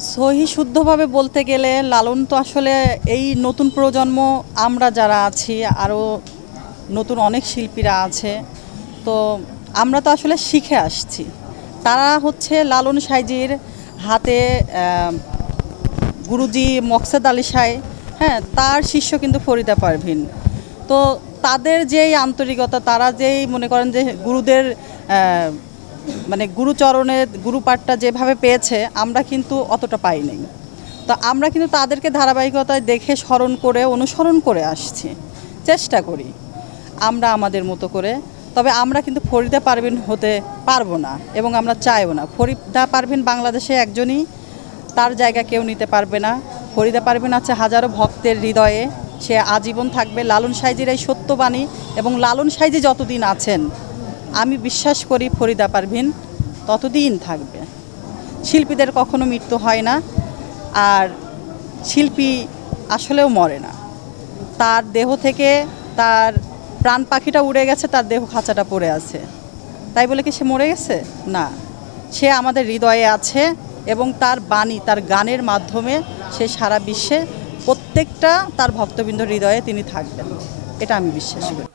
সহি শুদ্ধভাবে বলতে গেলে লালন তো আসলে এই নতুন প্রজন্ম, আমরা যারা আছি আরও নতুন অনেক শিল্পীরা আছে, তো আমরা তো আসলে শিখে আসছি। তারা হচ্ছে লালন সাইজির হাতে গুরুজি মকসেদ আলী সাই, হ্যাঁ, তার শিষ্য কিন্তু ফরিদা পারভিন। তো তাদের যেই আন্তরিকতা, তারা যেই মনে করেন যে গুরুদের মানে গুরুচরণের গুরুপাঠটা যেভাবে পেয়েছে, আমরা কিন্তু অতটা পাই নাই। তো আমরা কিন্তু তাদেরকে ধারাবাহিকতায় দেখে স্মরণ করে অনুসরণ করে আসছি, চেষ্টা করি আমরা আমাদের মতো করে। তবে আমরা কিন্তু ফরিদা পারভিন হতে পারবো না এবং আমরা চাইও না। ফরিদা পারভিন বাংলাদেশে একজনই, তার জায়গা কেউ নিতে পারবে না। ফরিদা পারভিন আছে হাজারো ভক্তের হৃদয়ে, সে আজীবন থাকবে। লালন সাইজির এই সত্যবাণী, এবং লালন সাইজি যতদিন আছেন আমি বিশ্বাস করি ফরিদা পারভিন ততদিন থাকবে। শিল্পীদের কখনো মৃত্যু হয় না, আর শিল্পী আসলেও মরে না। তার দেহ থেকে তার প্রাণ পাখিটা উড়ে গেছে, তার দেহ খাঁচাটা পড়ে আছে, তাই বলে কি সে মরে গেছে? না, সে আমাদের হৃদয়ে আছে, এবং তার বাণী, তার গানের মাধ্যমে সে সারা বিশ্বে প্রত্যেকটা তার ভক্তবৃন্দ হৃদয়ে তিনি থাকবেন, এটা আমি বিশ্বাস করি।